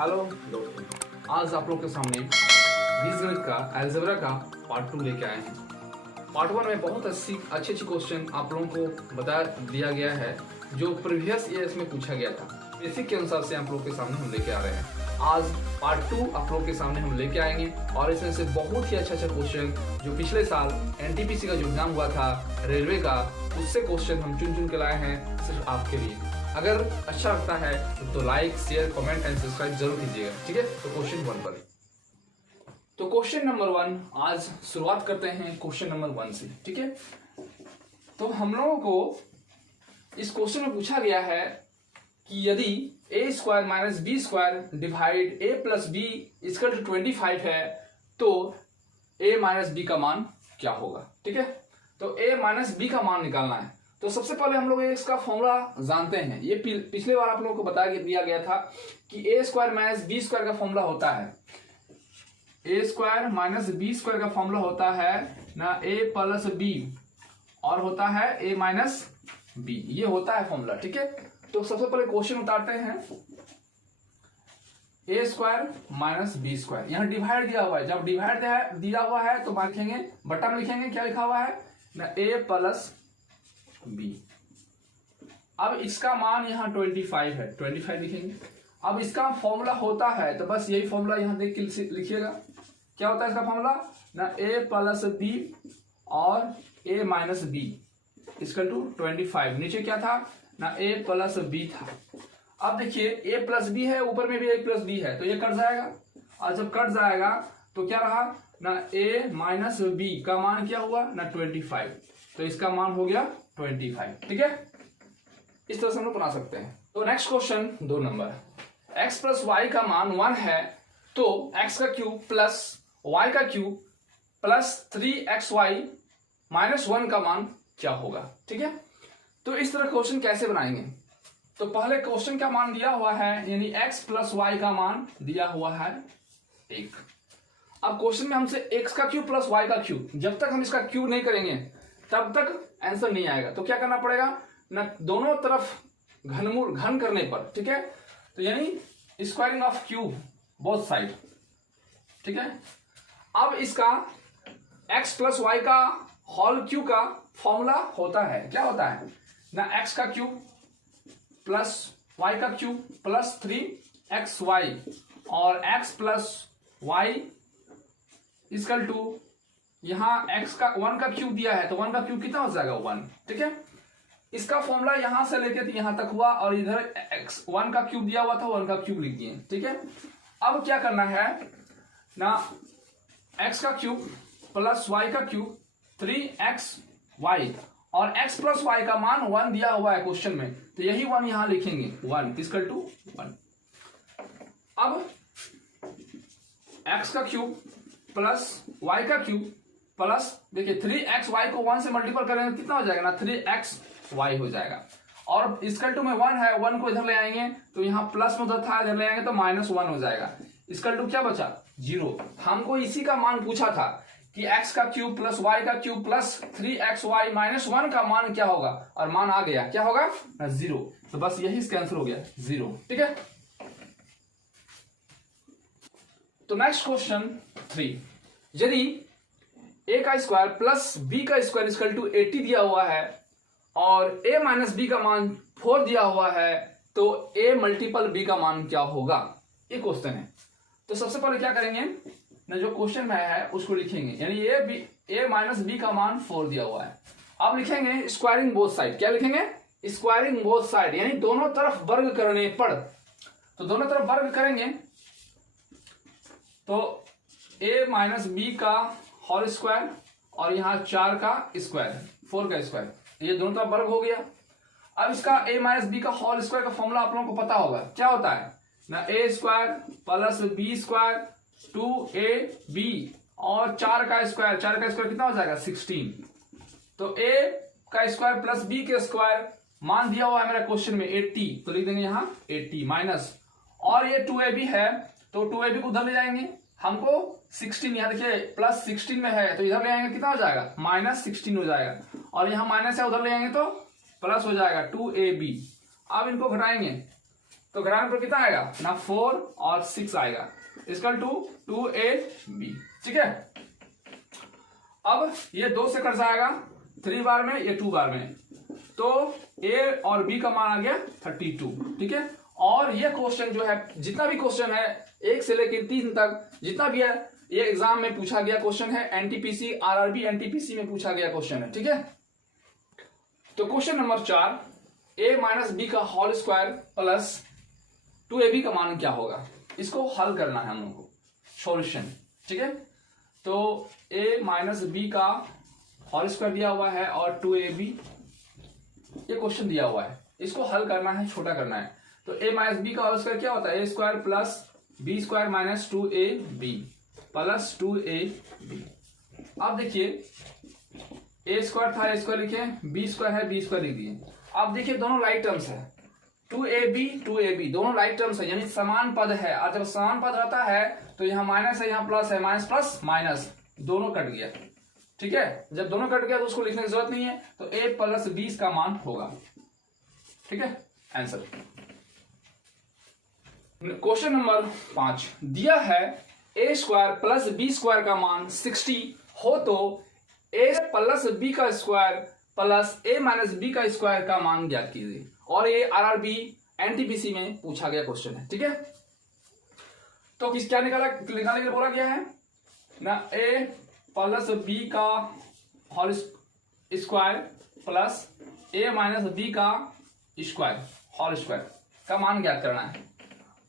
Hello दोस्तों, आज आप लोग के सामने बीजगणित का अलजेब्रा का पार्ट 2 लेके आए हैं। पार्ट 1 में बहुत अच्छी क्वेश्चन आप लोगों को बता दिया गया है जो प्रीवियस ईयर्स में पूछा गया था। बेसिक के अनुसार से आप लोग के सामने हम लेके आ रहे हैं। आज पार्ट 2 आप लोग के सामने हम लेके आएंगे और इसमें से बहुत ही अच्छा क्वेश्चन जो पिछले साल एनटीपीसी का जो एग्जाम हुआ था रेलवे का, उससे क्वेश्चन हम चुन के लाए हैं सिर्फ आपके लिए। अगर अच्छा लगता है तो like, share, comment and subscribe जरूर कीजिएगा, ठीक है। तो क्वेश्चन 1 पर, तो क्वेश्चन नंबर 1 आज शुरुआत करते हैं क्वेश्चन नंबर 1 से, ठीक है। तो हम लोगों को इस क्वेश्चन में पूछा गया है कि यदि a square minus B square divide a plus B equal to 25 है तो a माइनस बी का मान क्या होगा, ठीक है। तो a माइनस बी का मान निकालना है। तो सबसे पहले हम लोग इसका फॉर्मूला जानते हैं। ये पिछले बार आप लोगों को बता दिया गया था कि a square minus B square का फॉर्मूला होता है, a square minus B square का फॉर्मूला होता है ना a प्लस बी और होता है a माइनस बी, ये होता है फॉर्मूला, ठीक है। तो सबसे पहले क्वेश्चन उतारते हैं। a square minus B square, यहाँ डिवाइड दिया हुआ है। जब डिवाइड दिया हुआ है तो लिखेंगे, बटा में लिखेंगे क्या लिखा हुआ है ना a प्लस बी। अब इसका मान यहाँ 25 है, 25 लिखेंगे। अब इसका फॉर्मूला होता है तो बस यही फॉर्मूला यहाँ देख के लिखिएगा। क्या होता है इसका फॉर्मूला ना a प्लस बी और a minus B equal to 25। नीचे क्या था ना a प्लस बी था। अब देखिए a प्लस बी है, ऊपर में भी a प्लस बी है तो ये कट जाएगा, और जब कट जाएगा तो क्या रहा ना a माइनस बी का मान क्या हुआ ना 25, तो इसका मान हो गया 25, ठीक है। इस तरह से हम लोग बना सकते हैं। तो next question 2 number, x plus Y का मान 1 है तो x का क्यूब प्लस y का क्यूब प्लस 3xy माइनस 1 का मान क्या होगा, ठीक है। तो इस तरह क्वेश्चन कैसे बनाएंगे, तो पहले क्वेश्चन का मान दिया हुआ है यानी x प्लस वाई का मान दिया हुआ है 1। अब क्वेश्चन में हमसे x का क्यूब प्लस y का क्यूब, जब तक हम इसका क्यूब नहीं करेंगे तब तक आंसर नहीं आएगा। तो क्या करना पड़ेगा ना, दोनों तरफ घन करने पर, ठीक है। तो यानी squaring of cube both side, ठीक है। अब इसका x प्लस वाई का होल क्यूब का फॉर्मूला होता है, क्या होता है ना x का क्यूब प्लस y का क्यूब प्लस 3xy और x plus Y equal to, यहाँ x का 1 का क्यूब दिया है तो 1 का क्यूब कितना हो जाएगा 1, ठीक है। इसका फॉर्मूला यहां से लेके यहां तक हुआ और इधर x 1 का क्यूब दिया हुआ था, 1 का क्यूब लिख दिए, ठीक है। अब क्या करना है ना, x का क्यूब प्लस y का क्यूब 3xy और x प्लस y का मान 1 दिया हुआ है क्वेश्चन में, तो यही 1 यहां लिखेंगे 1 इक्वल टू 1। अब x का क्यूब प्लस y का क्यूब प्लस देखिए 3xy को 1 से मल्टीपल करेंगे कितना हो जाएगा ना 3xy हो जाएगा, और इक्वल टू में 1 है, 1 को इधर ले आएंगे तो यहाँ प्लस में उधर था, इधर ले आएंगे तो -1 हो जाएगा। इक्वल टू क्या बचा 0। हमको इसी का मान पूछा था कि x का क्यूब प्लस y का क्यूब प्लस 3xy माइनस 1 का मान क्या होगा, और मान आ गया, क्या होगा 0। तो बस यही इसका आंसर हो गया 0, ठीक है। तो नेक्स्ट क्वेश्चन 3, यदि a का स्क्वायर प्लस b का स्क्वायर इक्वल टू 80 दिया हुआ है और a माइनस बी का मान 4 दिया हुआ है तो a मल्टीपल b का मान क्या होगा, ये क्वेश्चन है। तो सबसे पहले क्या करेंगे ना, जो क्वेश्चन में है उसको लिखेंगे, यानी a माइनस बी का मान 4 दिया हुआ है। अब लिखेंगे स्क्वायरिंग बोथ साइड, क्या लिखेंगे स्क्वायरिंग बोथ साइड, यानी दोनों तरफ वर्ग करने पर। तो दोनों तरफ वर्ग करेंगे तो a माइनस बी का होल स्क्वायर और यहाँ 4 का स्क्वायर 4 का स्क्वायर, ये दोनों तरफ वर्ग हो गया। अब इसका a माइनस बी का होल स्क्वायर का फॉर्मूला आप लोगों को पता होगा, क्या होता है ना a square plus B square 2ab और 4 का स्क्वायर कितना हो जाएगा 16। तो a का स्क्वायर प्लस b के स्क्वायर मान दिया हुआ है मेरा क्वेश्चन में 80, तो लिख देंगे यहाँ 80 माइनस, और ये 2ab है तो 2ab को उधर ले जाएंगे, हमको 16 यहाँ देखिए प्लस 16 में है तो इधर ले आएंगे कितना हो जाएगा -16 हो जाएगा, और यहाँ माइनस है उधर ले आएंगे तो प्लस हो जाएगा 2ab। अब इनको घटाएंगे तो घटाने पर कितना आएगा ना 4 और 6 आएगा, इक्वल टू 2ab। ठीक है, अब ये 2 से कट जाएगा 3 बार में, ये 2 बार में, तो a और b का मान आ गया 32। ठीक है, और ये क्वेश्चन जो है, जितना भी क्वेश्चन है 1 से लेकर 3 तक जितना भी है, ये एग्जाम में पूछा गया क्वेश्चन है, एनटीपीसी आरआरबी एनटीपीसी में पूछा गया क्वेश्चन है। ठीक है, तो question number 4, a minus B का होल स्क्वायर प्लस 2ab का मान क्या होगा, इसको हल करना है हम लोग को, सॉल्यूशन। ठीक है, तो a माइनस बी का होल स्क्वायर दिया हुआ है और 2ab ये क्वेश्चन दिया हुआ है, इसको हल करना है, छोटा करना है। तो a माइनस बी का होल स्क्वायर क्या होता है, a square plus B square minus 2ab plus 2ab। अब देखिए a स्क्वायर था, a स्क्वायर लिखे, b स्क्वायर है, b स्क्वायर लिख दिए। अब देखिए दोनों राइट टर्म्स है, 2ab दोनों राइट टर्म्स है, यानी समान पद है। और जब समान पद रहता है तो यहाँ माइनस है, यहाँ प्लस है, माइनस प्लस माइनस दोनों कट गया। ठीक है, जब दोनों कट गया तो उसको लिखने की जरूरत नहीं है, तो a प्लस b का मान होगा। ठीक है, आंसर। क्वेश्चन नंबर 5 दिया है a square plus B square का मान 60 हो तो a प्लस बी का square plus a minus B का स्क्वायर का मान ज्ञात कीजिए। और ये आरआरबी एनटीपीसी में पूछा गया क्वेश्चन है। ठीक है, तो किस क्या निकालने के लिए बोला गया है ना, a प्लस बी का whole square plus a minus B का स्क्वायर होल स्क्वायर का मान ज्ञात करना है।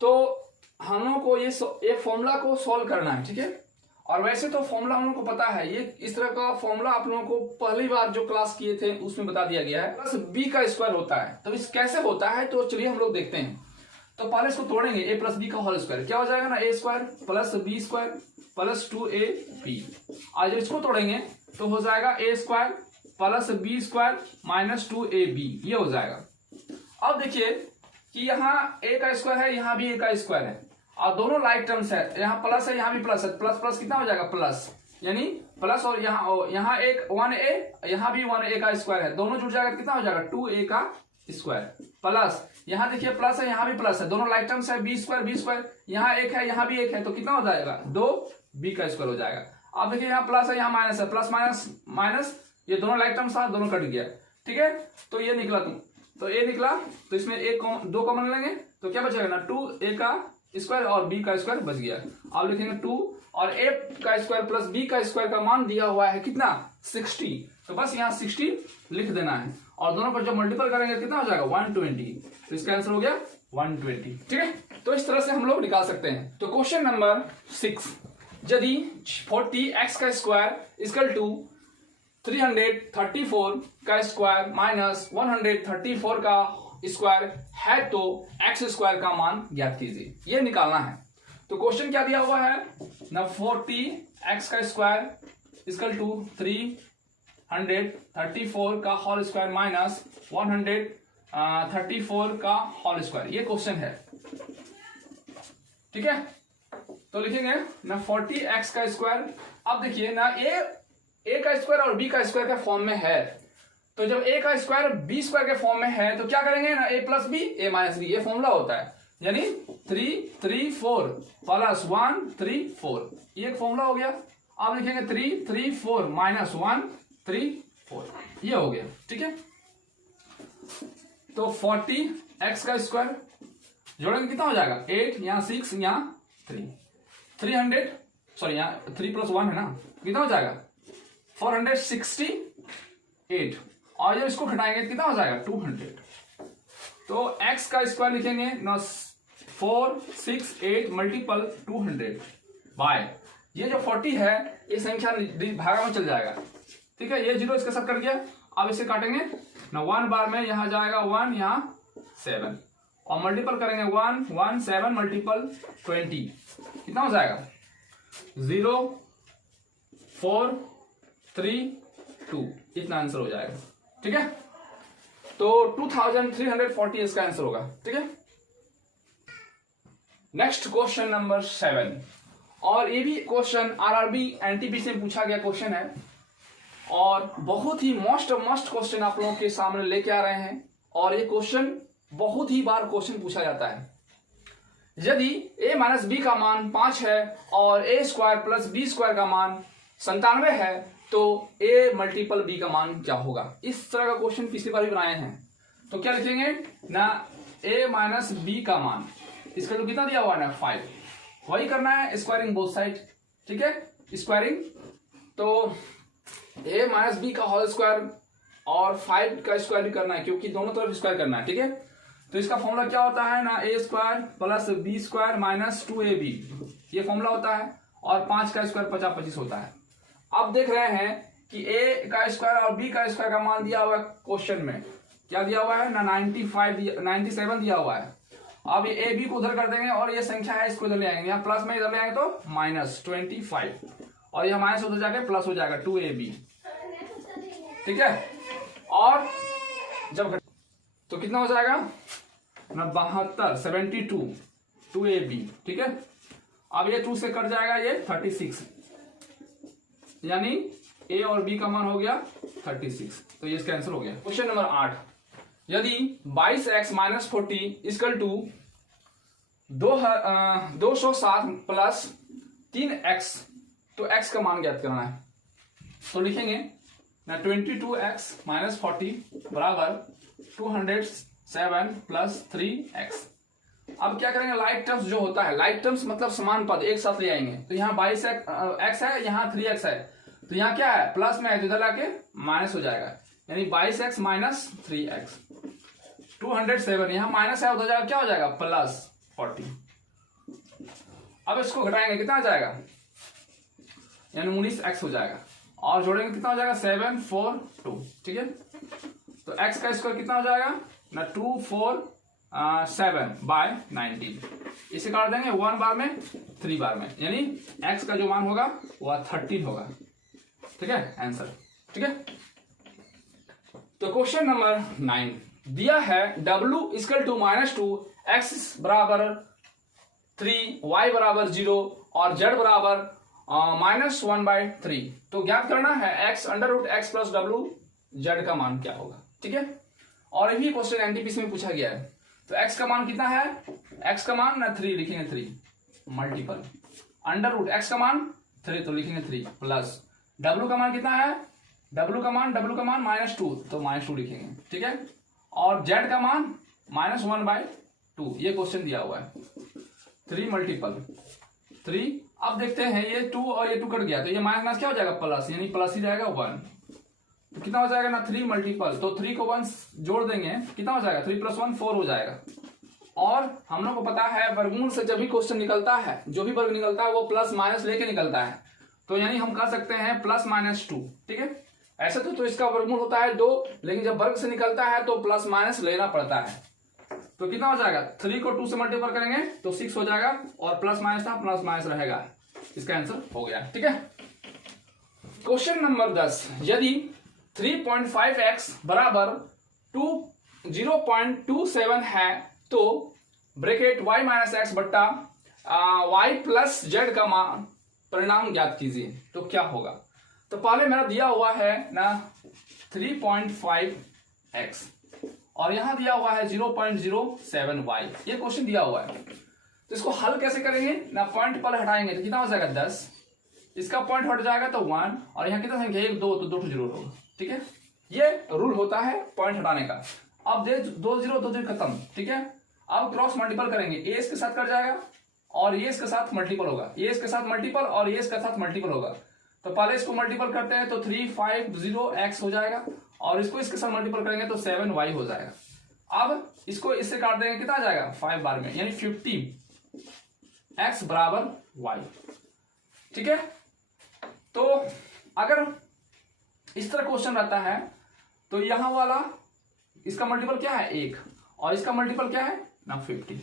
तो हम लोग को ये फॉर्मूला को सॉल्व करना है। ठीक है, और वैसे तो फॉर्मूला हम लोग को पता है, ये इस तरह का फॉर्मूला आप लोगों को पहली बार जो क्लास किए थे उसमें बता दिया गया है। प्लस बी का स्क्वायर होता है, तो इस कैसे होता है तो चलिए हम लोग देखते हैं। तो पहले इसको तोड़ेंगे, a प्लस बी का होल स्क्वायर क्या हो जाएगा ना, a square plus B square plus 2ab। और जब इसको तोड़ेंगे तो हो जाएगा a square plus B square minus 2ab, ये हो जाएगा। अब देखिए कि यहाँ a का स्क्वायर है, यहाँ भी a का स्क्वायर है, और दोनों लाइक टर्म्स है, यहाँ प्लस है, यहाँ भी प्लस है, प्लस प्लस कितना हो जाएगा प्लस, यानी प्लस, और यहाँ एक 1a, यहाँ भी 1a का स्क्वायर है, दोनों जुड़ जाएगा तो कितना हो जाएगा 2a का स्क्वायर प्लस, यहाँ देखिए प्लस है, यहाँ भी प्लस है, दोनों लाइक टर्म्स है, बी स्क्वायर, यहाँ एक है, यहाँ भी एक है, तो कितना हो जाएगा 2b का स्क्वायर हो जाएगा। अब देखिए यहाँ प्लस है, यहाँ माइनस है, प्लस माइनस माइनस, ये दोनों लाइक टर्म्स था, दोनों कट गया। ठीक है, तो ये निकला, तो a निकला, तो इसमें दो कॉमन लेंगे तो क्या बचेगा ना 2a का स्क्वायर और b का स्क्वायर बच गया। अब लिखेंगे 2 और a का स्क्वायर प्लस b का स्क्वायर का मान दिया हुआ है कितना 60, तो बस यहाँ 60 लिख देना है, और दोनों पर जब मल्टीपल करेंगे कितना हो जाएगा 120, तो इसका आंसर हो गया 120। ठीक है, तो इस तरह से हम लोग निकाल सकते हैं। तो क्वेश्चन नंबर 6, यदि 40x का स्क्वायर इक्वल टू 334 का स्क्वायर माइनस 134 का स्क्वायर है तो x स्क्वायर का मान ज्ञात कीजिए, ये निकालना है। तो क्वेश्चन क्या दिया हुआ है ना, 40x का स्क्वायर इक्वल टू 334 का होल स्क्वायर माइनस 134 का होल स्क्वायर, ये क्वेश्चन है। ठीक है, तो लिखेंगे ना 40x का स्क्वायर। अब देखिए ना a का स्क्वायर और b का स्क्वायर का फॉर्म में है, तो जब a का स्क्वायर b स्क्वायर के फॉर्म में है तो क्या करेंगे ना a plus B a minus B, ये फॉर्मूला होता है, यानी 334 प्लस 134, ये एक फॉर्मूला हो गया। अब लिखेंगे 334 माइनस 134, ये हो गया। ठीक है, तो 40x का स्क्वायर जोड़ेंगे कितना हो जाएगा 8, यहाँ 6, यहाँ 300, सॉरी यहाँ 3 प्लस 1 है ना, कितना हो जाएगा 468, और जब इसको घटाएंगे कितना हो जाएगा 200। तो x का स्क्वायर लिखेंगे ना 468 मल्टीपल 200 बाय, ये जो 40 है ये संख्या भागा में चल जाएगा। ठीक है, ये 0 इसके साथ कट गया। अब इसे काटेंगे ना 1 बार में, यहाँ जाएगा 1, यहाँ 7, और मल्टीपल करेंगे 1 1 7 मल्टीपल 20, कितना हो जाएगा 0 4 3 2, इतना आंसर हो जाएगा। ठीक है, तो 2340 इसका आंसर होगा। ठीक है, नेक्स्ट क्वेश्चन नंबर 7, और ये भी क्वेश्चन आरआरबी एनटीपीसी में पूछा गया क्वेश्चन है, और बहुत ही मस्ट क्वेश्चन आप लोगों के सामने लेके आ रहे हैं। और ये क्वेश्चन बहुत ही बार क्वेश्चन पूछा जाता है। यदि a माइनस बी का मान 5 है और a square plus B square का मान 97 है तो a मल्टीपल b का मान क्या होगा। इस तरह का क्वेश्चन पिछली बार भी बनाए हैं। तो क्या लिखेंगे ना, a माइनस बी का मान, इसका तो कितना दिया हुआ है ना 5, वही करना है स्क्वायरिंग बोथ साइड। ठीक है, स्क्वायरिंग, तो a माइनस बी का होल स्क्वायर और 5 का स्क्वायर भी करना है क्योंकि दोनों तरफ स्क्वायर करना है। ठीक है, तो इसका फॉर्मूला क्या होता है ना, a square plus B square minus 2ab, ये फॉर्मूला होता है। और 5 का स्क्वायर 50 25 होता है। अब देख रहे हैं कि a का स्क्वायर और b का स्क्वायर का मान दिया हुआ है क्वेश्चन में, क्या दिया हुआ है ना 97 दिया हुआ है। अब ये a b को उधर कर देंगे और ये संख्या है इसको इधर ले आएंगे, यहाँ प्लस में इधर ले आएंगे तो माइनस 25 और यह माइनस उधर जाके प्लस हो जाएगा 2ab। ठीक है, और जब तो कितना हो जाएगा ना 72 2ab। ठीक है, अब ये 2 से कट जाएगा, ये 36, यानी a और b का मान हो गया 36, तो ये कैंसिल हो गया। क्वेश्चन नंबर 8, यदि 22x minus 40 equal to 207 plus 3x, तो x का मान ज्ञात करना है। तो लिखेंगे ना 22x माइनस 40 बराबर 207 प्लस 3x। अब क्या करेंगे, लाइक टर्म्स जो होता है, लाइक टर्म्स मतलब समान पद एक साथ ले आएंगे। तो यहाँ 22x है, यहाँ 3x है, तो यहाँ क्या है प्लस में है, तो इधर लाके माइनस हो जाएगा, यानी 22x माइनस 3x। 207 यहाँ माइनस है, उधर जाएगा क्या हो जाएगा प्लस 40। अब इसको घटाएंगे कितना आ जाएगा, यानी 19x हो जाएगा, और जोड़ेंगे कितना हो जाएगा 742। ठीक है, तो x का स्क्वायर कितना हो जाएगा ना 247 बाय 19, इसे काट देंगे 1 बार में 3 बार में, यानी x का जो मान होगा वह 13 होगा। ठीक है, आंसर। ठीक है, तो क्वेश्चन नंबर 9 दिया है w इक्वल टू -2, x बराबर 3, y बराबर 0 और z बराबर -1/3। तो ज्ञात करना है x √x plus w z का मान क्या होगा। ठीक है, और भी क्वेश्चन एनटीपीसी में पूछा गया है। तो x का मान कितना है, x का मान ना 3 लिखेंगे, 3 मल्टीपल √x का मान 3 तो लिखेंगे 3 प्लस w का मान कितना है, w का मान -2 तो -2 लिखेंगे। ठीक है, और z का मान -1/2, ये क्वेश्चन दिया हुआ है। 3 मल्टीपल 3, अब देखते हैं ये 2 और ये 2 कट गया, तो ये माइनस क्या हो जाएगा प्लस, यानी प्लस ही जाएगा 1, तो कितना हो जाएगा ना 3 मल्टीपल, तो 3 को 1 जोड़ देंगे, कितना हो जाएगा 3 + 1 4 हो जाएगा। और हम लोग को पता है वर्गमूल से जब भी क्वेश्चन निकलता है, जो भी वर्ग निकलता है वो प्लस माइनस लेके निकलता है, तो यानी हम कर सकते हैं +-2। ठीक है, ऐसे तो इसका वर्गमूल होता है 2, लेकिन जब वर्ग से निकलता है तो प्लस माइनस लेना पड़ता है। तो कितना हो जाएगा, 3 को 2 से मल्टीपल करेंगे तो 6 हो जाएगा, और प्लस माइनस था प्लस माइनस रहेगा, इसका आंसर हो गया। ठीक है, क्वेश्चन नंबर 10, यदि 3.5x बराबर 0.27 है तो ब्रैकेट y माइनस एक्स बट्टा y प्लस जेड का मान परिणाम ज्ञात कीजिए, तो क्या होगा। तो पहले मेरा दिया हुआ है ना 3.5x और यहां दिया हुआ है 0.07y, ये क्वेश्चन दिया हुआ है। तो इसको हल कैसे करेंगे ना, पॉइंट पर हटाएंगे तो कितना हो जाएगा 10, इसका पॉइंट हट जाएगा तो 1, और यहाँ कितना संख्या 1 2 तो 2 जरूर होगा। ठीक है, ये रूल होता है पॉइंट हटाने का। अब दे 2 0 खत्म। ठीक है, अब क्रॉस मल्टीपल करेंगे, ए इसके साथ कट जाएगा और ये इसके साथ मल्टीपल होगा, ये इसके साथ मल्टीपल और ये इसके साथ मल्टीपल होगा। तो पहले इसको मल्टीपल करते हैं तो 350x हो जाएगा, और इसको इसके साथ मल्टीपल करेंगे तो 7y हो जाएगा। अब इसको इससे काट देंगे, कितना आ जाएगा 5 बार में, यानी 50x बराबर y। ठीक है, तो अगर इस तरह क्वेश्चन रहता है तो यहां वाला इसका मल्टीपल क्या है 1 और इसका मल्टीपल क्या है ना 50।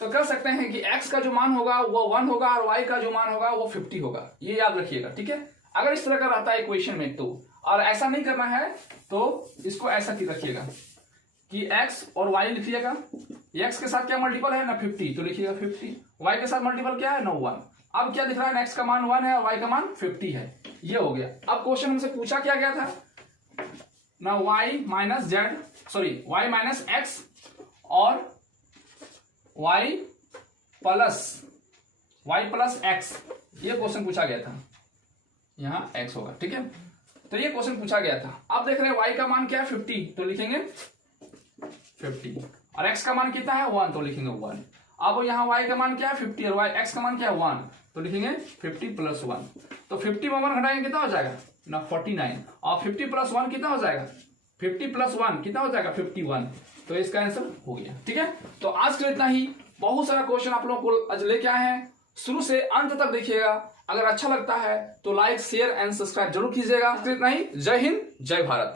तो कर सकते हैं कि x का जो मान होगा वो 1 होगा और y का जो मान होगा वो 50 होगा, ये याद रखिएगा। ठीक है, अगर इस तरह का रहता है इक्वेशन में तो, और ऐसा नहीं करना है तो इसको ऐसा रखिएगा कि x और y लिखिएगा, x के साथ क्या मल्टीपल है ना 50 तो लिखिएगा 50, y के साथ मल्टीपल क्या है ना 1। अब क्या दिख रहा है, x का मान 1 है और y का मान 50 है, ये हो गया। अब क्वेश्चन हमसे पूछा क्या गया था ना y माइनस x और y प्लस x, ये क्वेश्चन पूछा गया था, यहाँ x होगा, ठीक है। तो ये क्वेश्चन पूछा गया था। अब देख रहे हैं y का मान क्या है 50, तो लिखेंगे 50, और x का मान कितना है 1, तो लिखेंगे 1। अब यहाँ y का मान क्या है 50 और x का मान क्या है 1, तो लिखेंगे 50 प्लस 1। तो 50 में 1 घटाएंगे कितना हो जाएगा ना 49, और 50 प्लस 1 कितना हो जाएगा, 50 प्लस 1 कितना हो जाएगा 51। तो इसका आंसर हो गया, ठीक है। तो आज के लिए इतना ही। बहुत सारा क्वेश्चन आप लोगों को आज लेके आए हैं, शुरू से अंत तक देखिएगा। अगर अच्छा लगता है तो लाइक शेयर एंड सब्सक्राइब जरूर कीजिएगा। इतना ही। जय हिंद, जय भारत।